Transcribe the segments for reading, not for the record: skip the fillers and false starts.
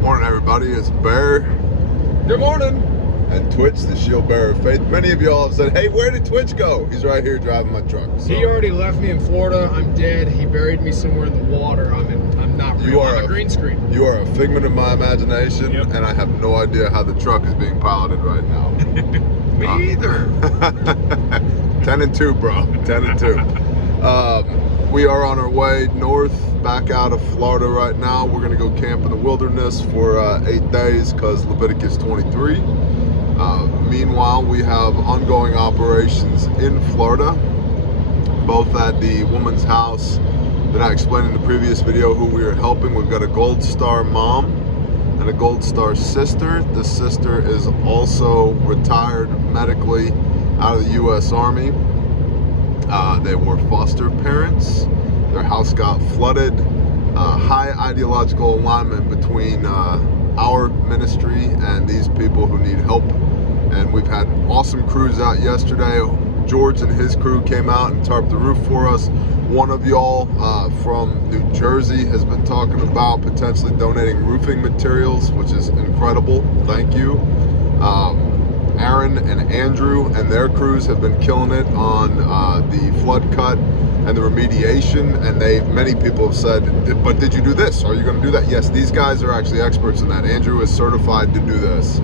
Morning, everybody. It's Bear. Good morning. And Twitch, the shield bearer of faith. Many of y'all have said, hey, where did Twitch go? He's right here driving my truck. So. He already left me in Florida. I'm dead. He buried me somewhere in the water. I'm not real. I'm a green screen. You are a figment of my imagination, yep. And I have no idea how the truck is being piloted right now. Me either. 10 and 2, bro. 10 and 2. We are on our way north, back out of Florida right now. We're going to go camp in the wilderness for 8 days because Leviticus 23. Meanwhile, we have ongoing operations in Florida, both at the woman's house that I explained in the previous video who we are helping. We've got a Gold Star mom and a Gold Star sister. The sister is also retired medically out of the U.S. Army. They were foster parents. Their house got flooded. High ideological alignment between our ministry and these people who need help. And we've had awesome crews out yesterday. George and his crew came out and tarped the roof for us. One of y'all from New Jersey has been talking about potentially donating roofing materials, which is incredible. Thank you. Aaron and Andrew and their crews have been killing it on the flood cut and the remediation, and many people have said, but did you do this? Are you going to do that? Yes, these guys are actually experts in that. Andrew is certified to do this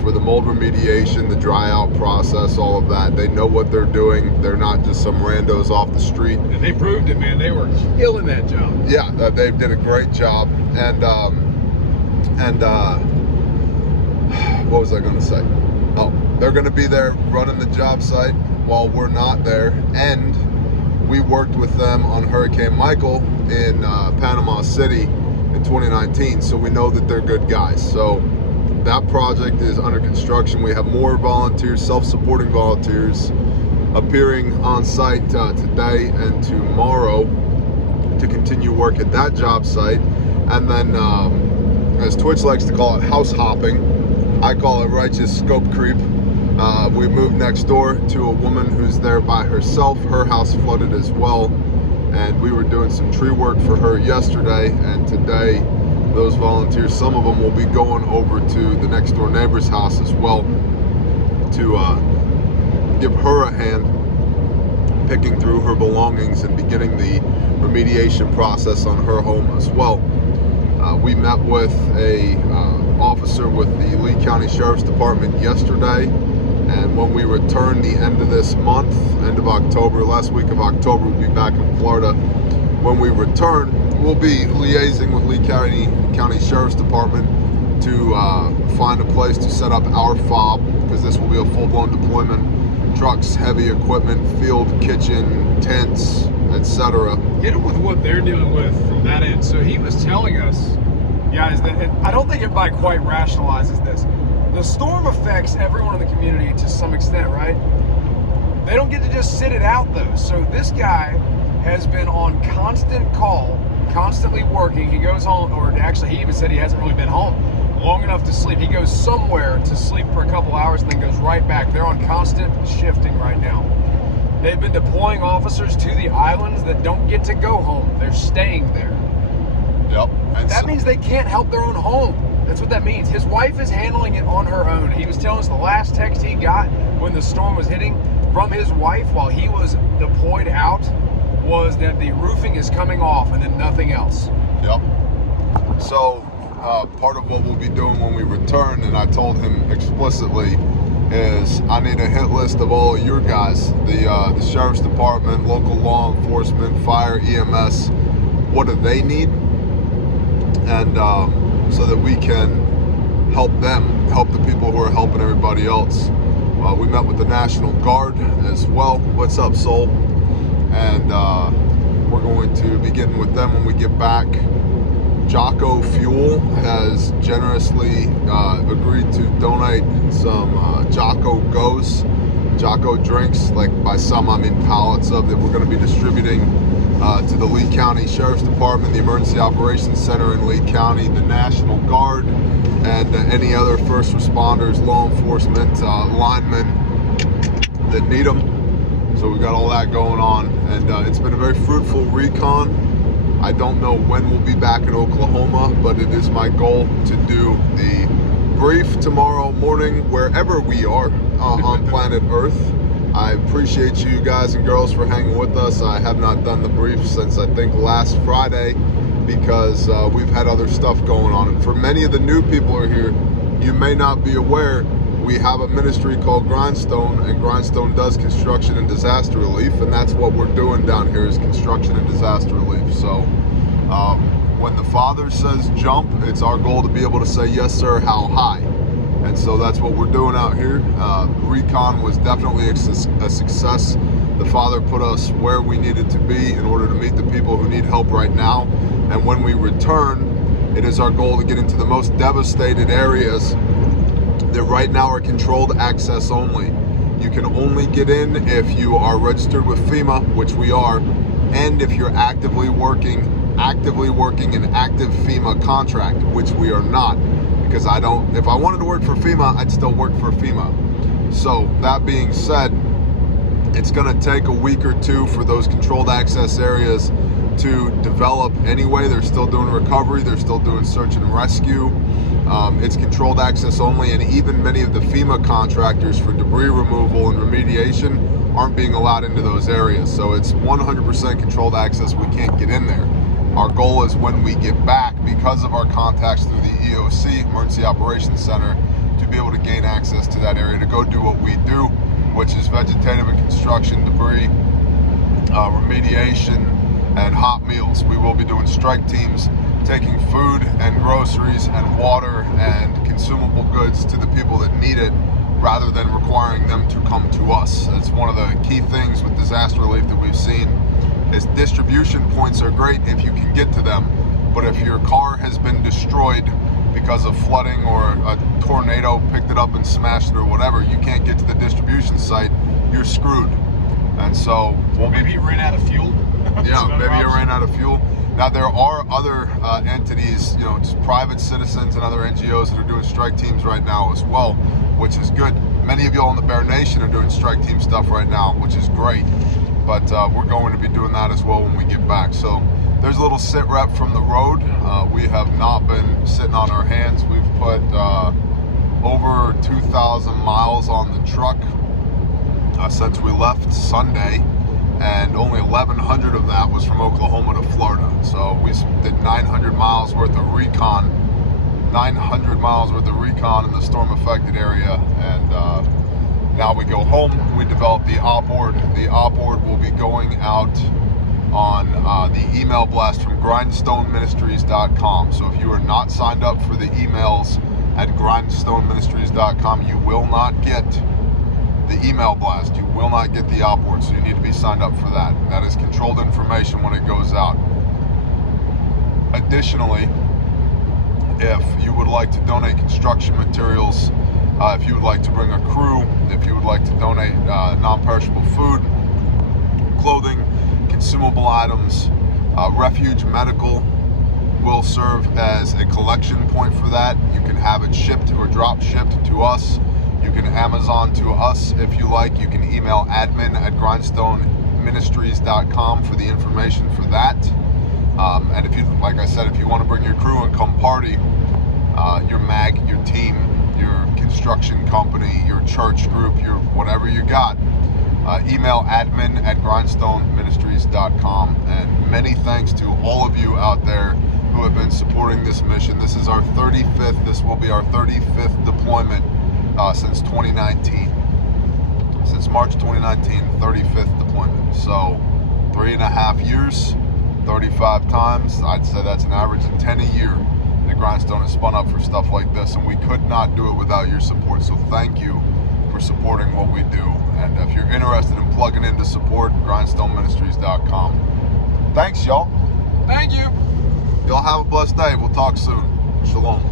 for the mold remediation, the dry out process, all of that. They know what they're doing. They're not just some randos off the street. And they proved it, man. They were killing that job. Yeah, they did a great job. And what was I going to say? Oh, they're going to be there running the job site while we're not there. And we worked with them on Hurricane Michael in Panama City in 2019, so we know that they're good guys. So that project is under construction. We have more volunteers, self-supporting volunteers, appearing on site today and tomorrow to continue work at that job site. And then, as Twitch likes to call it, house hopping, I call it righteous scope creep. We moved next door to a woman who's there by herself. Her house flooded as well, and we were doing some tree work for her yesterday, and today those volunteers, some of them will be going over to the next door neighbor's house as well to give her a hand picking through her belongings and beginning the remediation process on her home as well. We met with a officer with the Lee County Sheriff's Department yesterday, and when we return the end of this month, end of October, last week of October, we'll be back in Florida. When we return, we'll be liaising with Lee County Sheriff's Department to find a place to set up our fob, because this will be a full-blown deployment. Trucks, heavy equipment, field, kitchen, tents, etc. Hit them with what they're dealing with from that end. So he was telling us, guys, that I don't think everybody quite rationalizes this. The storm affects everyone in the community to some extent, right? They don't get to just sit it out though. So this guy has been on constant call, constantly working. He goes home, or actually he even said he hasn't really been home long enough to sleep. He goes somewhere to sleep for a couple hours and then goes right back. They're on constant shifting right now. They've been deploying officers to the islands that don't get to go home. They're staying there. Yep. And that means they can't help their own home. That's what that means. His wife is handling it on her own. He was telling us the last text he got when the storm was hitting from his wife while he was deployed out was that the roofing is coming off and then nothing else. Yep. So part of what we'll be doing when we return, and I told him explicitly, is I need a hit list of all of your guys, the Sheriff's Department, local law enforcement, fire, EMS. What do they need? And so that we can help them, help the people who are helping everybody else. We met with the National Guard as well. What's up, Soul? And we're going to be getting with them when we get back. Jocko Fuel has generously agreed to donate some Jocko Goes, Jocko drinks, like by some I mean pallets of that we're going to be distributing to the Lee County Sheriff's Department, the Emergency Operations Center in Lee County, the National Guard, and any other first responders, law enforcement, linemen that need them. So we've got all that going on, and it's been a very fruitful recon. I don't know when we'll be back in Oklahoma, but it is my goal to do the brief tomorrow morning wherever we are on planet Earth. I appreciate you guys and girls for hanging with us. I have not done the brief since I think last Friday because we've had other stuff going on. And for many of the new people who are here, you may not be aware, we have a ministry called Grindstone, and Grindstone does construction and disaster relief, and that's what we're doing down here is construction and disaster relief. So when the Father says jump, it's our goal to be able to say, yes sir, how high? And so that's what we're doing out here. Recon was definitely a success. The Father put us where we needed to be in order to meet the people who need help right now. And when we return, it is our goal to get into the most devastated areas that right now are controlled access only. You can only get in if you are registered with FEMA, which we are, and if you're actively working an active FEMA contract, which we are not. Because if I wanted to work for FEMA, I'd still work for FEMA. So that being said, it's gonna take a week or two for those controlled access areas to develop anyway. They're still doing recovery, they're still doing search and rescue. It's controlled access only, and even many of the FEMA contractors for debris removal and remediation aren't being allowed into those areas. So it's 100% controlled access, we can't get in there. Our goal is when we get back, because of our contacts through the EOC, Emergency Operations Center, to be able to gain access to that area to go do what we do, which is vegetative and construction debris, remediation, and hot meals. We will be doing strike teams, taking food and groceries and water and consumable goods to the people that need it, rather than requiring them to come to us. That's one of the key things with disaster relief that we've seen. Is distribution points are great if you can get to them, but if your car has been destroyed because of flooding or a tornado picked it up and smashed it or whatever, you can't get to the distribution site, you're screwed. And so maybe you ran out of fuel. Yeah, maybe you ran out of fuel. Now there are other entities, just private citizens and other NGOs that are doing strike teams right now as well, which is good. Many of y'all in the Bear Nation are doing strike team stuff right now, which is great. But we're going to be doing that as well when we get back. So there's a little sit rep from the road. We have not been sitting on our hands. We've put over 2,000 miles on the truck since we left Sunday, and only 1,100 of that was from Oklahoma to Florida. So we did 900 miles worth of recon in the storm affected area, and now we go home. We develop the op-board. The op-board will be going out on the email blast from grindstoneministries.com. So if you are not signed up for the emails at grindstoneministries.com, you will not get the email blast. You will not get the op-board, so you need to be signed up for that. That is controlled information when it goes out. Additionally, if you would like to donate construction materials, if you would like to bring a crew, if you would like to donate non-perishable food, clothing, consumable items, Refuge Medical will serve as a collection point for that. You can have it shipped or drop shipped to us. You can Amazon to us if you like. You can email admin@grindstoneministries.com for the information for that. And if you, like I said, if you want to bring your crew and come party, your mag, your team, your construction company, your church group, your whatever you got, email admin@grindstoneministries.com. And many thanks to all of you out there who have been supporting this mission. This is our 35th, this will be our 35th deployment since 2019. Since March 2019, 35th deployment. So 3.5 years, 35 times. I'd say that's an average of 10 a year. The Grindstone is spun up for stuff like this, and we could not do it without your support. So thank you for supporting what we do. And if you're interested in plugging in to support, grindstoneministries.com. Thanks, y'all. Thank you. Y'all have a blessed day. We'll talk soon. Shalom.